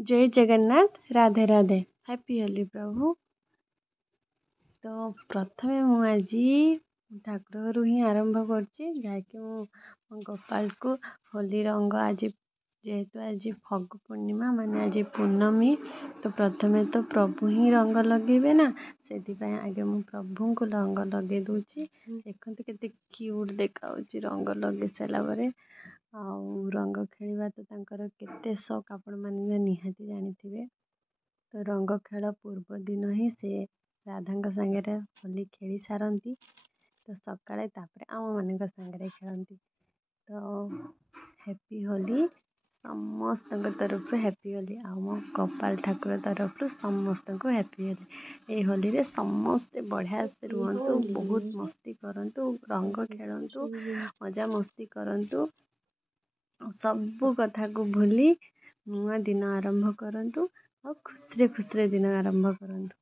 जय जगन्नाथ राधे राधे हैप्पी होली प्रभु। तो प्रथमे मुझे ठाकुर घर ही आरंभ कर गोपाल को होली रंग आज जेहेतु आज फगु पूर्णिमा माने आज पूर्णमी तो प्रथमे तो प्रभु ही रंग लगे ना से आगे मु प्रभु को रंग लगे दूची। देखते केते क्यूट देखा रंग लगे सारापर रंग खेलवा तो तांकर केते शौक आपण मैंने निहाती जानी। तो रंग खेल पूर्व दिन ही से राधा सांगे होली खेली सारती तो सकाଳେ तापर आम मान सांगे खेलती। तो हैप्पी होली समस्त तरफ हैप्पी होली मो गोपाल ठाकुर तरफ समस्त को हैप्पी होली। ये होली रे समस्ते बढ़िया से रुहतु बहुत मस्ती करंतु रंग खेलतु मजा मस्ती करंतु सबू कथा को भूली नुआ दिन आरंभ करंतु और खुशी खुशी दिन आरंभ करंतु।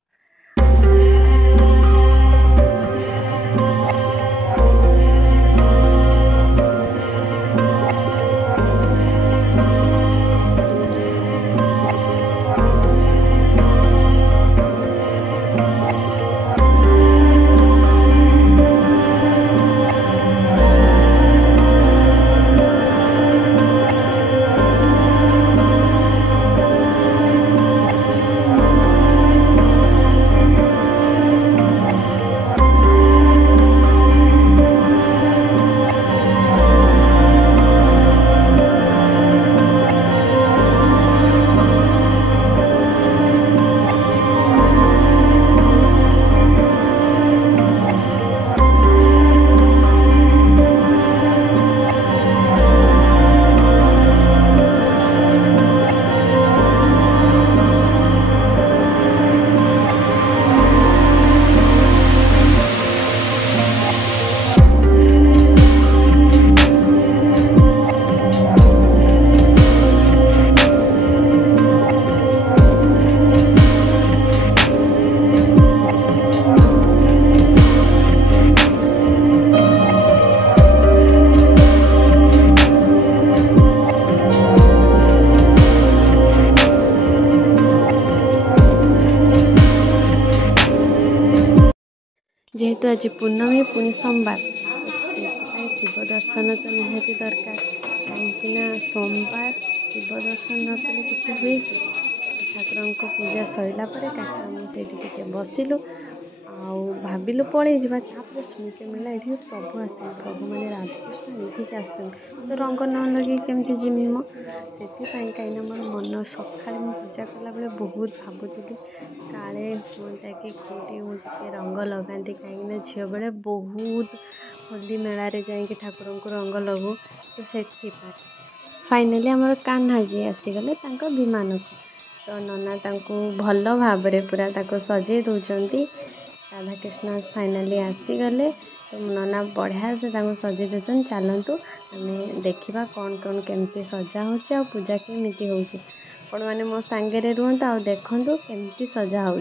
जेहेतु आज पूर्णमी पुणी सोमवार शिव दर्शन तो निहाती दरकार कहीं सोमवार शिव दर्शन न कले किसी हुए कि ठाकुर को पूजा सरला ठाकुर बसिलु भाविलु पलि जापर शुणिते मिला ये प्रभु प्रभु मैंने राधाकृष्ण ये आसुँ तो रंग न लगे केमती जिमी मो से कहीं मोर मन सका पूजा कला बेले बहुत भावुली काले हमें कि कौटे टे रंग लगाती कहीं झील बेले बहुत होली मेला जाकि ठाकुर को रंग लगू तो से फाइनाली आमर कान्हा जी आसीगले विमान को तो नना भल भाव पूरा सजे दौरान राधाकृष्ण फाइनाली आसीगले तो नना बढ़िया से सजे दौन चलतु आम देखा कौन कौन केमती सजा हो पूजा केमी हो मैंने मो सांगे रुहतु आ देखु केमती सजा हो।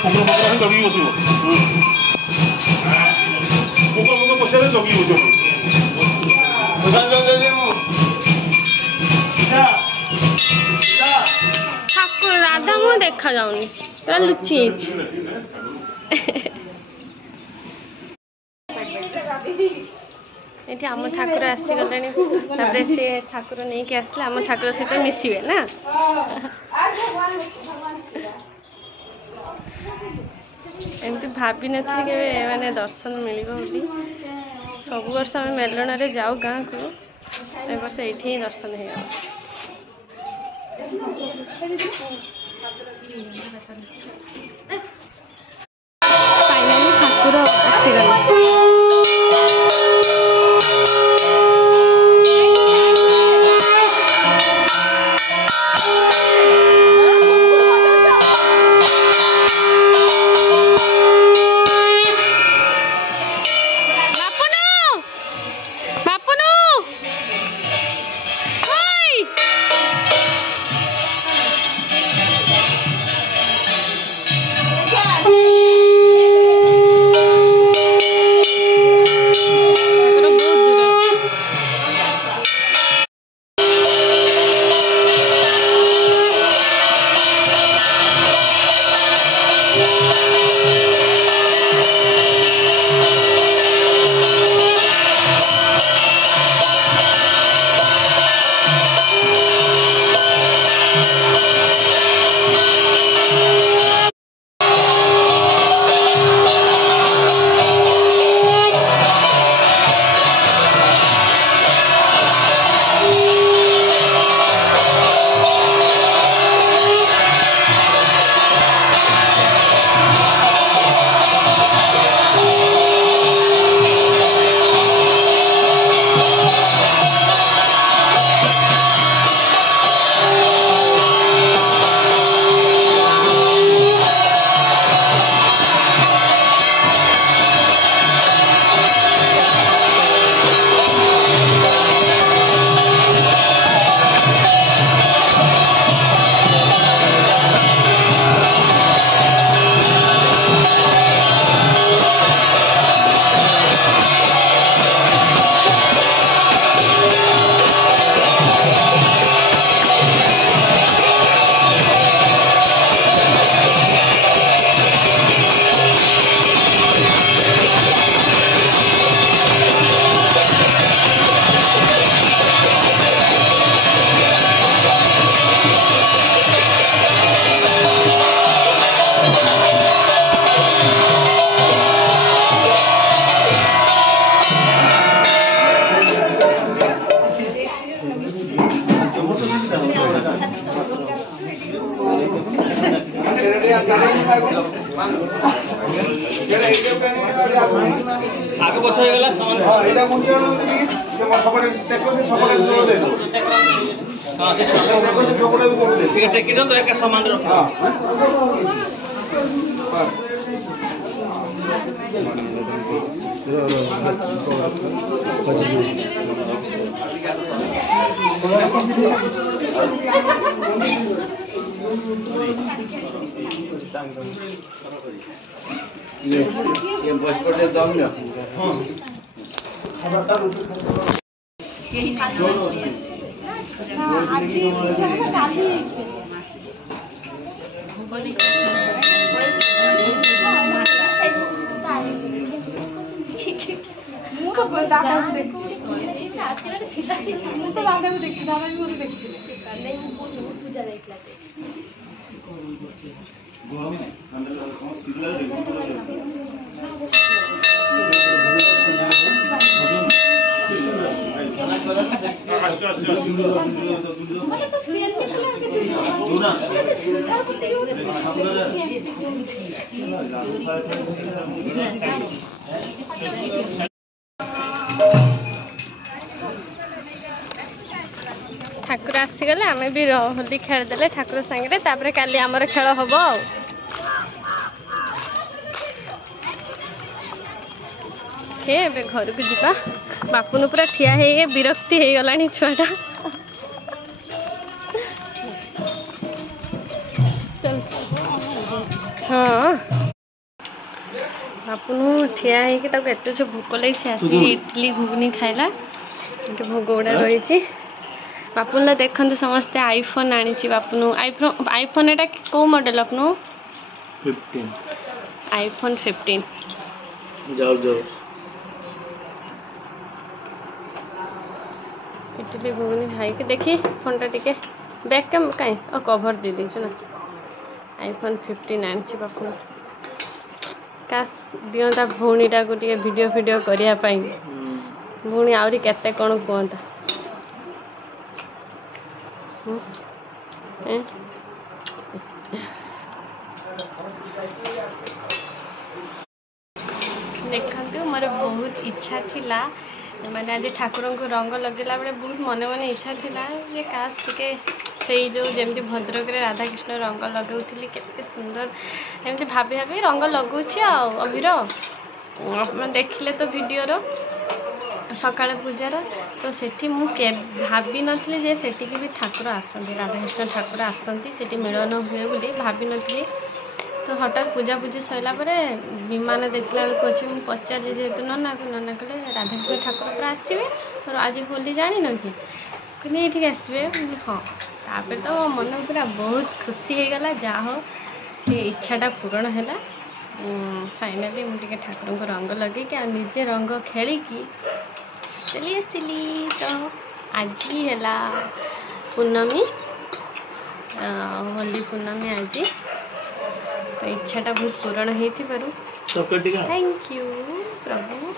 जगी बस पचारे जगी बस ठाकुर राधा मुँह देखा जाऊनी पूरा लुचि ये आम ठाकुर आसीगले सी ठाकुर नहीं कि आसले आम ठाकुर सहित मिसवे ना एमती भाभी नी के माने दर्शन मिल सब वर्ष आम मेलण रे जाऊ गाँ को ए वर्ष ये दर्शन हो फाइनाली ठाकुर आसीगले आगे बच्चा हो गला सामान हां एटा मुंडी से सबडे टेको से सबडे जोर दे दो हां से टेको से सबडे भी कर दे ठीक है टेकी दो तो एक सामान रखो हां ये बस पर दाम ना हां यही आज मुझे दादा देखो तो दादा भी देखी दादा भी मुझे देखी नहीं बहुत पूजा देखला गोवा में मंडल को सिग्नल ठाकुर आसीगले आम भी होली खेलदे ठाकुर सांगे तापर काली आमर खेल हम ए घर को जीवा बापुन पूरा ठिया है विरक्ति हो गला छुआटा चल हाँ बापू ठिया होते से भोक लगी से आसी इडली घुगनी खाइला ये भोग गुड़ा रही बापू देखते समस्ते आईफोन आनी बापू आईफोन एटा कौ मॉडल आपनु 15 आईफोन 15 जाओ इडली घुगनी खाई देखी फोन टा टिके बैक कैम कहीं और कवर दे दीचु ना आईफोन 15 आनी बापू काश दिंता भौणीटा को वीडियो करने भौणी आहरी केते कौन कहता देखते मोर बहुत इच्छा थिला मैंने आज ठाकुर को रंग लगेला बेले बहुत मन मन इच्छा थिला जे काश टिके से जो जमी भद्रक राधाकृष्ण रंग लगौली केते सुंदर एमती भाभी भाभी रंग लगौछि अभीर देखिले तो वीडियो सकाळ पूजार तो सेठी मु भाभी नथली जे सेठी भी ठाकुर आसंती राधाकृष्ण ठाकुर आसंती सेठी मिलन हुए बोली भाभी नथली तो हठात पूजा पूजी सरला विमान देखला बेलू अच्छी मुझे पचारि जेहेतु नना को नना कहले राधाकृष्ण ठाकुर पूरा आसवे तो आज होली जान कि कहते ये आसवे हाँ तापर तो मन पूरा बहुत खुशी हो गला जा हो इच्छाटा पूरण है फाइनाली मुझे ठाकुर को रंग लगे कि निजे रंग खेलिकी चली आसली तो आज है पूर्णमी होली पूर्णमी आज तो इच्छाटा बहुत पूरण हो थैंक यू प्रभु।